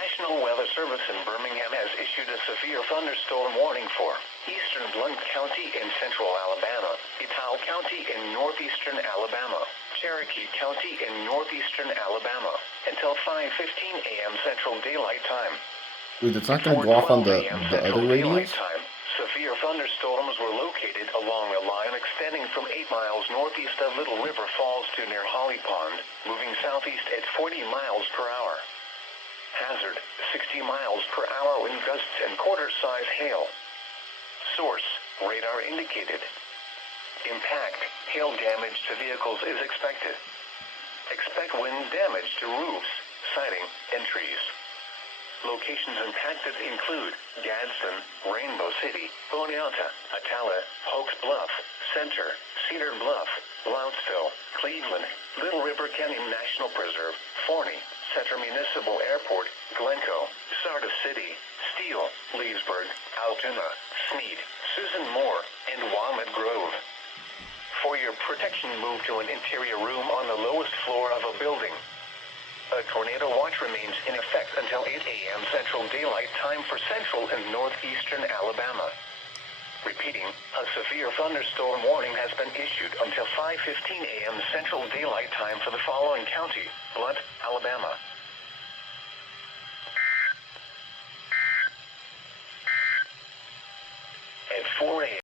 National Weather Service in Birmingham has issued a severe thunderstorm warning for eastern Blount County in central Alabama, Etowah County in northeastern Alabama, Cherokee County in northeastern Alabama, until 5:15 a.m. Central Daylight Time. Wait, it's not gonna go off on 4:12 a.m. the Central other Daylight radios? Time. Severe thunderstorms were located along a line extending from 8 miles northeast of Little River Falls to near Holly Pond, moving southeast at 40 miles per hour. Hazard, 60 miles per hour wind gusts and quarter-size hail. Source, radar indicated. Impact, hail damage to vehicles is expected. Expect wind damage to roofs, siding, and trees. Locations impacted include Gadsden, Rainbow City, Oneonta, Attala, Oaks Bluff, Center, Cedar Bluff, Blount'sville, Cleveland, Little River Canyon National Preserve, Forney, Center Municipal Airport, Glencoe, Sardis City, Steele, Leesburg, Altoona, Smead, Susan Moore, and Walnut Grove. For your protection, move to an interior room on the lowest floor of a building. A tornado watch remains in effect until 8 a.m. Central Daylight Time for central and northeastern Alabama. Repeating, a severe thunderstorm warning has been issued until 5:15 a.m. Central Daylight Time for the following county: Blount, Alabama,